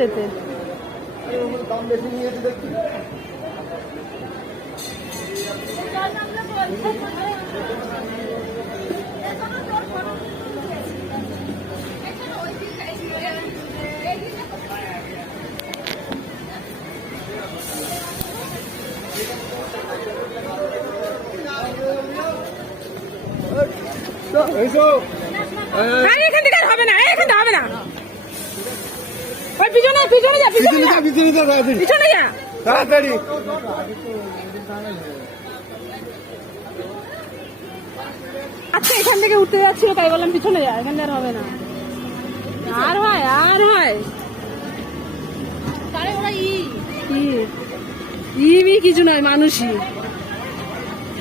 যেতে। দাম বেশি নিয়েছে দেখছি। এখান থেকে হবে না, এখান থেকে হবে না। ওই পিছনে পিছনে যা, পিছনে যা, পিছনে যা তাড়াতাড়ি। আচ্ছা এখান থেকে উঠতে যাচ্ছিল তাই বললাম পিছনে যা, এখানে আর হবে না। আর হয় আর হয় ওরা ই কিছু নয়, মানুষই।